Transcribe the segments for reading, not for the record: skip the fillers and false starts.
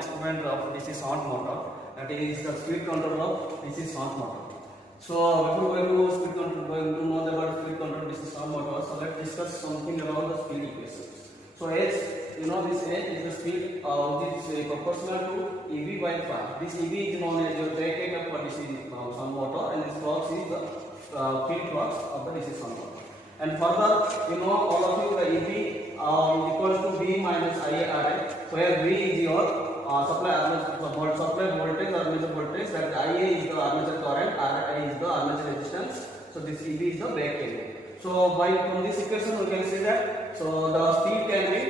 experiment of DC shunt motor, that is the speed control of DC shunt motor. So before we go to speed control, going to know about speed control DC shunt motor. So let's discuss something about the speed equations. So H, you know this H is the speed which is proportional to EV by phi. This EV is known as your break for DC shunt motor, and this flux is the field flux of the DC shunt motor. And further, you know all of you the EV equals to V minus IARA, where V is your supply voltage, armature voltage, that IA is the armature current, RI is the armature resistance. So this EV is the back area. So from this equation we can see that the speed can be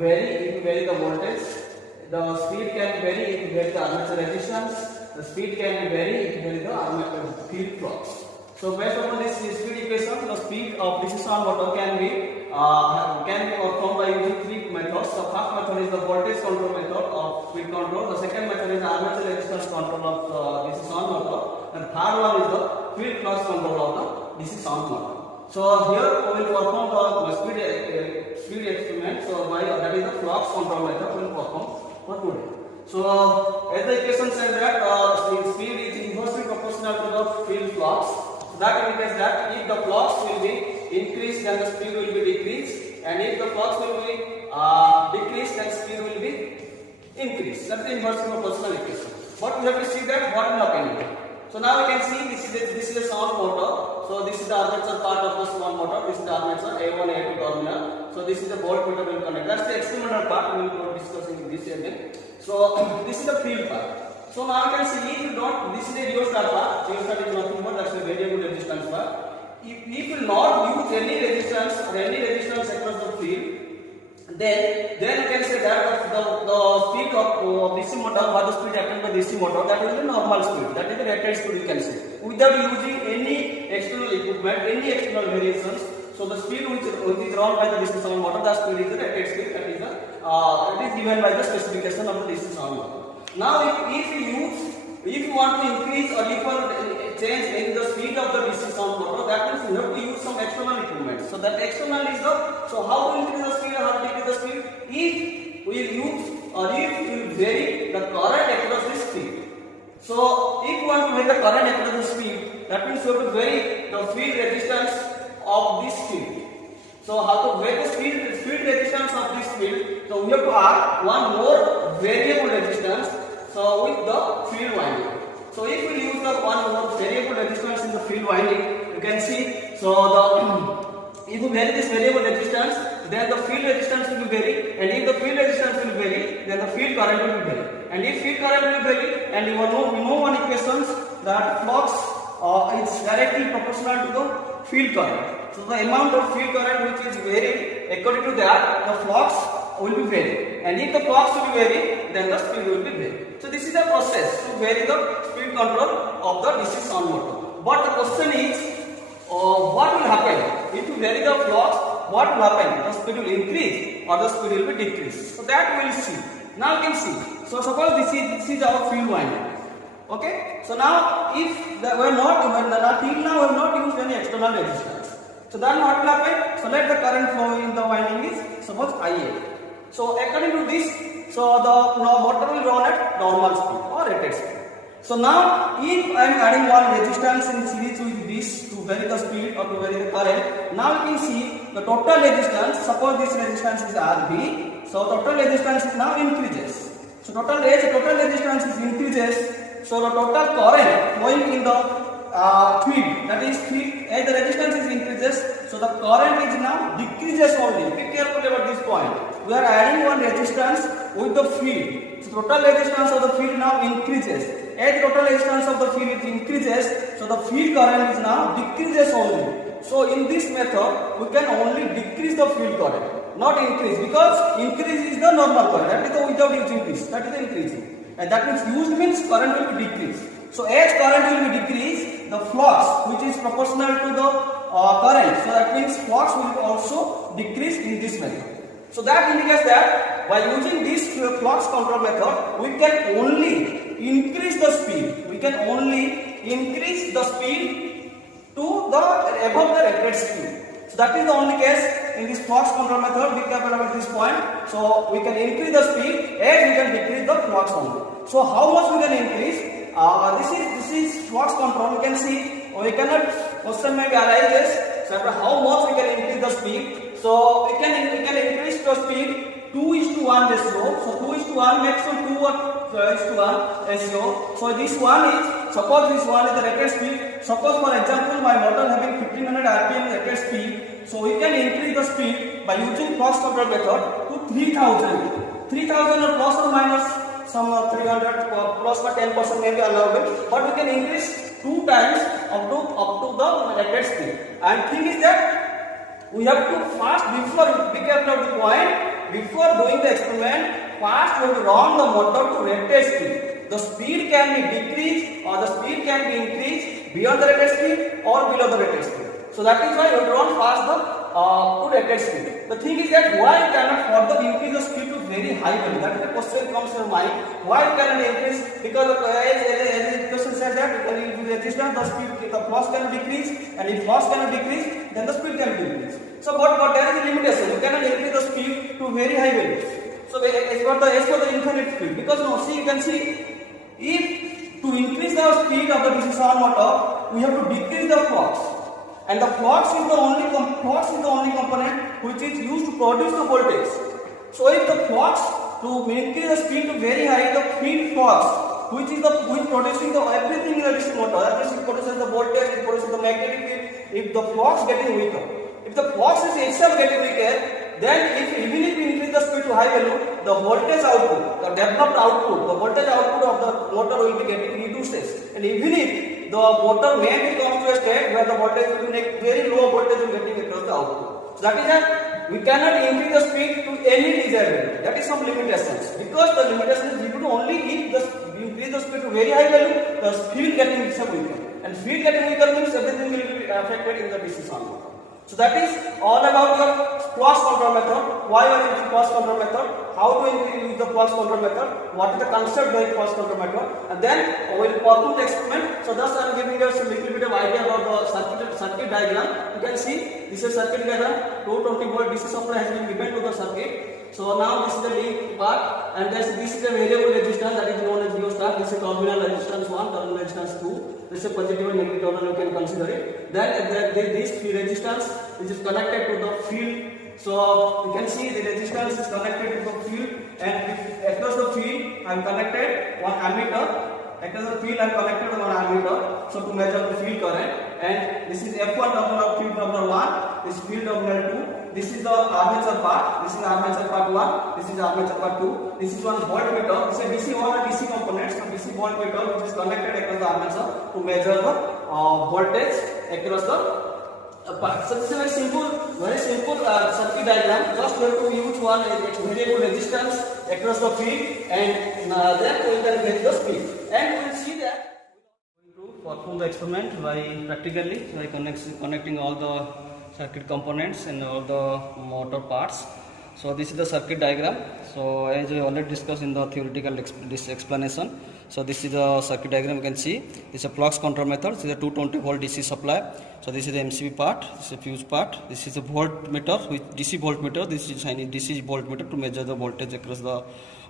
vary if you vary the voltage, the speed can vary if you vary the armature resistance, the speed can vary if you vary the armature field flux. So based on this speed equation, the speed of DC shunt motor can be performed by using three methods. The first method is the voltage control method of speed control. The second method is the armature resistance control of DC shunt motor. And third one is the field flux control of the DC shunt motor. So here we will perform the speed experiment. So that is the flux control method we will perform for today. So as the equation says that speed is inversely proportional to the field flux. That indicates that if the flux will be increased, then the speed will be decreased, and if the flux will be decreased, then speed will be increased. That's the inversely proportional equation. But we have to see that what will happen here. So now we can see this is a shunt motor. So this is the armature part of the shunt motor. This is the armature A1 A2 terminal. So this is the voltmeter will connect. That's the experimental part. We will be discussing this again. So this is the field part. So now you can see if you don't, this is a rheostat part. Rheostat is nothing but that's a variable resistance part. If you will not use any resistance across the field, then you can say that the speed of DC motor, what the speed happened by DC motor, that is the normal speed. That is the rated speed you can say. Without using any external equipment, any external variations. So the speed which is run by the DC shunt motor, that speed is the rated speed. That is given by the specification of the DC shunt motor. Now if you want to increase or change in the speed of the DC shunt motor, that means you have to use some external equipment. So that external is so how to increase the speed or how to decrease the speed? If we use or if we vary the current across this speed. So if you want to vary the current across the speed, that means you have to vary the field resistance of this field. So how to vary the field resistance of this field? So we have to add one more variable resistance. So with the field winding. So if we use the one more variable resistance in the field winding, you can see. So if you vary this variable resistance, then the field resistance will vary, and if the field resistance will vary, then the field current will vary. And if field current will vary, and we know one equation that flux is directly proportional to the field current. So the amount of field current which is varied, according to that, the flux will be varied. And if the flux will be varied, then the speed will be varied. So this is the process to vary the speed control of the DC shunt motor. But the question is, what will happen if you vary the flux? What will happen? The speed will increase or the speed will be decreased. So that we will see. Now you can see. So suppose this is our field winding. Okay. So now if we have not till now we have not used any external resistance. So then what will happen? So let the current flow in the winding is suppose IA. So according to this, so the motor will run at normal speed or rated speed. So now if I am adding one resistance in series with this to vary the speed or to vary the current, now you can see the total resistance, suppose this resistance is RB, so total resistance now increases. So total resistance is increases, so the total current flowing in the field, that is field, as the resistance is increases, so the current is now decreases only. Be careful about this point. We are adding one resistance with the field. So total resistance of the field now increases. As total resistance of the field increases, so the field current is now decreases only. So in this method, we can only decrease the field current, not increase, because increase is the normal current. That is the without using this. That is the increasing, and that means used means current will be decreased. So as current will be decreased, the flux which is proportional to the current, so that means flux will also decrease in this method. So that indicates that by using this flux control method, we can only increase the speed. We can only increase the speed to the above the rated speed. So that is the only case in this flux control method we can at this point, so we can increase the speed and we can decrease the flux only. So how much we can increase? This is flux control. You can see we cannot question maybe arises. So how much we can increase the speed? So we can increase the speed 2:1 ratio. So 2:1 makes to 2:1 ratio. So this one is, suppose this one is the rated speed. Suppose for example my motor having 1500 rpm rated speed. So we can increase the speed by using flux control method to 3000. 3000 or plus or minus some 300 plus by 10% may be allowable, but we can increase 2 times up to the rated speed. And thing is that we have to first, before be careful of the point, before doing the experiment, first we have to run the motor to rated speed. The speed can be decreased or the speed can be increased beyond the rated speed or below the rated speed. So that is why we have to run first the to rated speed. The thing is that why you cannot further increase the speed to very high value? That is the question comes to your mind. Why you cannot increase? Because as the question says that you can increase resistance, the speed, the flux cannot decrease, and if flux cannot decrease, then the speed can decrease. So but there is a limitation. You cannot increase the speed to very high values. So as for the infinite speed, because now see, you can see, if to increase the speed of the DC shunt motor, we have to decrease the flux. And the flux is the only component which is used to produce the voltage. So if the flux, to increase the speed to very high, the field flux, which producing the everything in the DC motor, everything produces the voltage, it produces the magnetic field. If the flux getting weaker, if the flux is itself getting weaker, then even if we increase the speed to high value, the voltage output, the developed output, the voltage output of the motor will be getting reduces. And even if the motor may comes to a state where the voltage will be very low voltage will getting across the output. So that is that we cannot increase the speed to any desired value. That is some limitations. Because the limitation is due to only if we increase the speed to very high value, the speed getting itself weaker. And speed getting weaker means everything will be affected in the DC shunt motor. So that is all about your flux control method. Why are you using flux control method? How do you use the flux control method? What is the concept behind flux control method? And then we will perform the experiment. So thus I am giving you a little bit of idea about the circuit diagram. You can see this is circuit diagram. 220 volt DC supply has been given to the circuit. So now this is the link part, and this is a variable resistance that is known as rheostat. This is terminal resistance 1, terminal resistance 2. This is a positive and negative terminal, you can consider it. Then this resistance which is connected to the field. So you can see the resistance is connected to the field, and across the field I am connected one ammeter. Across the field I am connected to one ammeter. So to measure the field current, and this is F1 terminal, field terminal 1. This is field terminal 2. This is the armature part. This is armature part 1. This is armature part 2. This is one voltmeter. This is DC, all the DC components. So DC voltmeter which is connected across the armature to measure the voltage across the part. So this is very simple circuit diagram. Just we have to use one variable resistance across the field, and then we can get the speed. And we will see that we will perform the experiment by practically by connecting all the circuit components and all the motor parts. So this is the circuit diagram. So as I already discussed in the theoretical explanation. So this is the circuit diagram. You can see this is a flux control method. This is a 220 volt DC supply. So this is the MCB part. This is a fuse part. This is a voltmeter with DC voltmeter. This is DC voltmeter to measure the voltage across the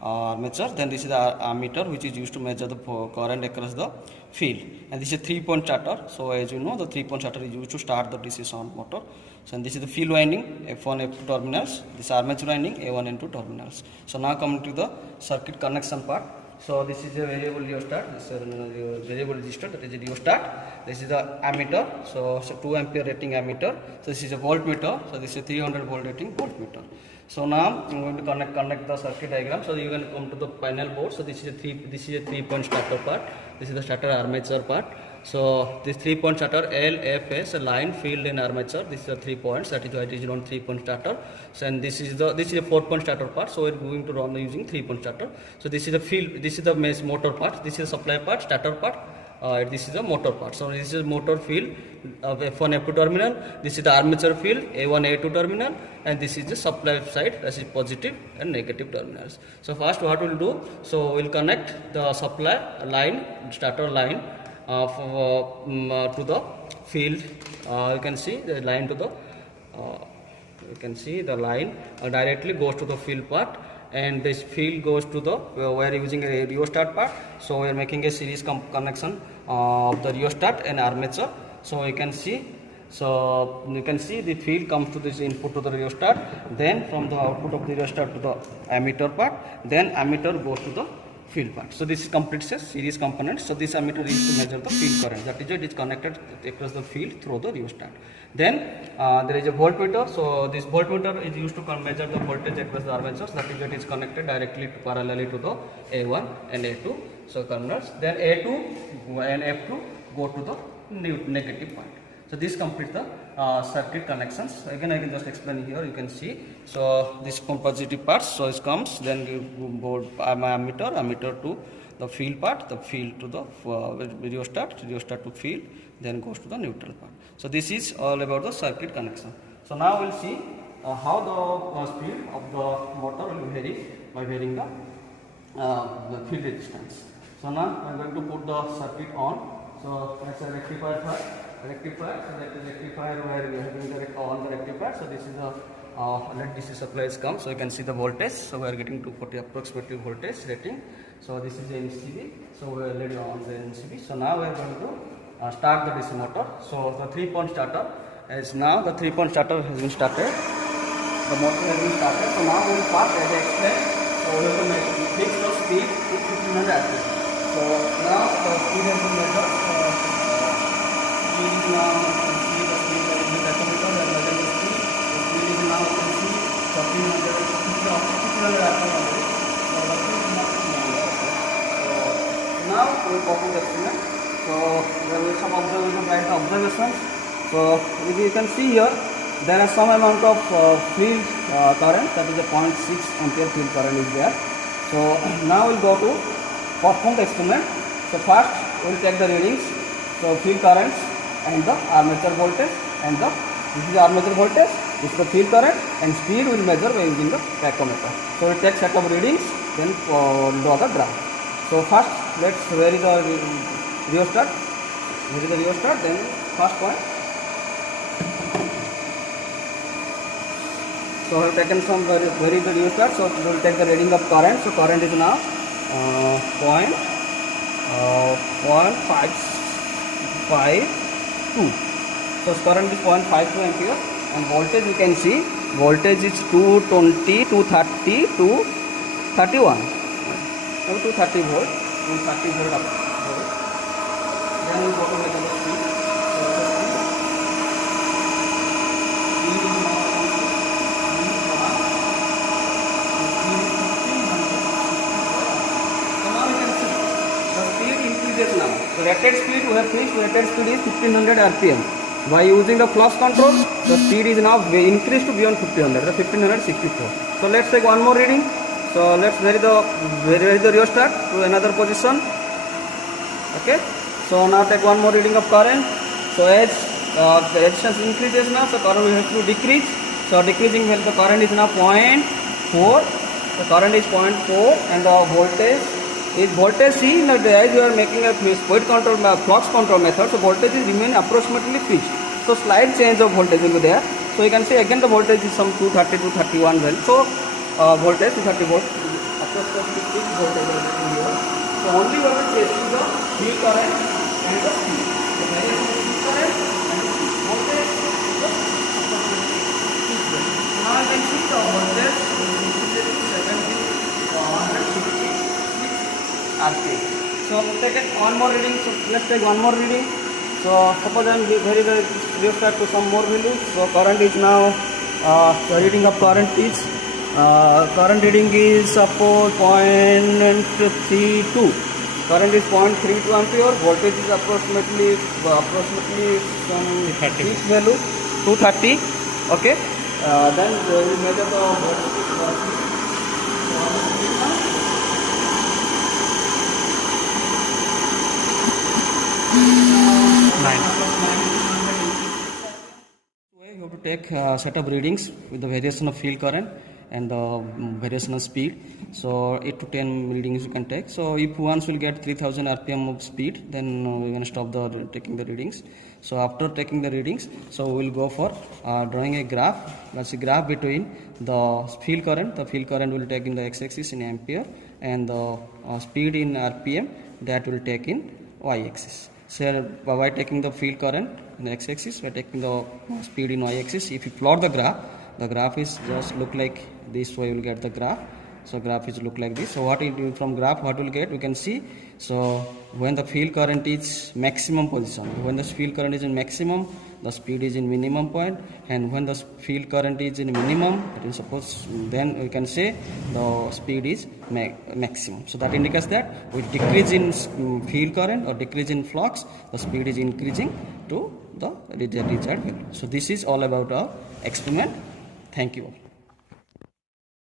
armature. Then this is the ammeter which is used to measure the current across the field. And this is a 3-point starter. So as you know, the 3-point starter is used to start the DC shunt motor. So and this is the field winding, F1, F2 terminals. This is armature winding, A1 and 2 terminals. So now coming to the circuit connection part. So this is a variable rheostat. This is a variable resistor, that is a rheostat. This is the ammeter. So 2 ampere rating ammeter. So this is a voltmeter. So this is a 300 volt rating voltmeter. So now I'm going to connect the circuit diagram. So you can come to the panel board. So this is a 3-point starter part. This is the starter armature part. So this 3-point starter L, F, S, line, field and armature. This is the 3 points. That is why it is on 3-point starter. So and this is a 4-point starter part. So we are going to run using 3-point starter. So this is the field. This is the motor part. This is the supply part, starter part. This is the motor part. So this is motor field of F1, F2 terminal. This is the armature field A1, A2 terminal, and this is the supply side, that is positive and negative terminals. So first what we will do, so we will connect the supply line, starter line to the field. You can see the line to the you can see the line directly goes to the field part, and this field goes to the we are using a rheostat part, so we are making a series connection of the rheostat and armature. So you can see, the field comes to this input to the rheostat, then from the output of the rheostat to the ammeter part, then ammeter goes to the field part. So this completes a series component. So this ammeter is to measure the field current, that is it is connected across the field through the rheostat. Then there is a voltmeter. So this voltmeter is used to measure the voltage across the armatures, that is it is connected directly parallelly to the A1 and A2. So converts, then A2 and F2 go to the negative point. So this completes the circuit connections. Again I can just explain here, you can see. So this positive parts, so it comes, then you go ammeter to the field part, the field to the rheostat to field, then goes to the neutral part. So this is all about the circuit connection. So now we'll see how the speed of the motor will vary by varying the field resistance. So now I'm going to put the circuit on. So that's a rectifier part. Rectifier, so that is rectifier where we are having the rectifier. So this is a let DC supplies come, so you can see the voltage. So we are getting 240 approximately voltage rating. So this is the MCB. So we are already on the MCB. So now we are going to start the DC motor. So the 3-point starter is now the 3-point starter has been started. The motor has been started. So now we will start as I explained. So we have to fix the speed to 1500 rpm. So now the speed has been measured. Speed is now, see the speed that is the tachometer and measure the speed. The speed is now, you can see 1500 rpm already. So the speed is now 1500. So now we will copy the experiment. So there will be some observation, write the observations. So if you can see here, there is some amount of field current, that is a 0.6 ampere field current is there. So now we will go to perform the experiment. So first we will check the readings. So field currents and the armature voltage, and this is the armature voltage, this is the field current, and speed we will measure by using the tachometer. So we will take set of readings, then draw the graph. So first let's vary the rheostat. Then first point. So we have taken some vary the rheostat. So we will take the reading of current. So current is now 0.552. So current is 0.52 ampere, and voltage you can see, voltage is 220, 230, 231. 230 volt, 230 volt up. Then we go to measure the speed. Now, so rated speed, we have finished. Rated speed is 1500 rpm. By using the flux control, the speed is now increased to beyond 1500, the 1564. So let's take one more reading. So let's vary the rheostat to another position. Okay. So now take one more reading of current. So as the resistance increases now, so current we have to decrease. So decreasing when the current is now 0.4. The current is 0.4, and the voltage is see that as you are making a speed control flux control method, so voltage is remain approximately fixed. So slight change of voltage will be there. So you can see again the voltage is some 230 to 31 well. So voltage 230 volt, approximately fixed voltage will be here. So only we are chasing the field current and the speed. The variation of field current and the voltage is the approximately fixed well. Now you can see the voltage is 160 RPM. So take one more reading. So let's take one more reading. So suppose I am very restart to some more value. So current is now the reading of current is suppose 0.32. Current is 0.32 ampere. Voltage is approximately some fixed value 230. Okay. Then we measure the voltage. You have to take set of readings with the variation of field current and the variational speed. So 8 to 10 readings you can take. So if once will get 3000 rpm of speed, then we're going to stop the taking the readings. So after taking the readings, so we'll go for drawing a graph. That's a graph between the field current. The field current will take in the x-axis in ampere, and the speed in rpm, that will take in y-axis. So by taking the field current in the x-axis, by taking the speed in y-axis, if you plot the graph is just look like this way. You will get the graph. So graph is look like this. So what it will, from graph what we'll get, we can see. So when the field current is maximum position, when the field current is in maximum, the speed is in minimum point, and when the field current is in minimum, it is suppose, then we can say the speed is maximum. So that indicates that with decrease in field current or decrease in flux, the speed is increasing to the desired value. So this is all about our experiment. Thank you all.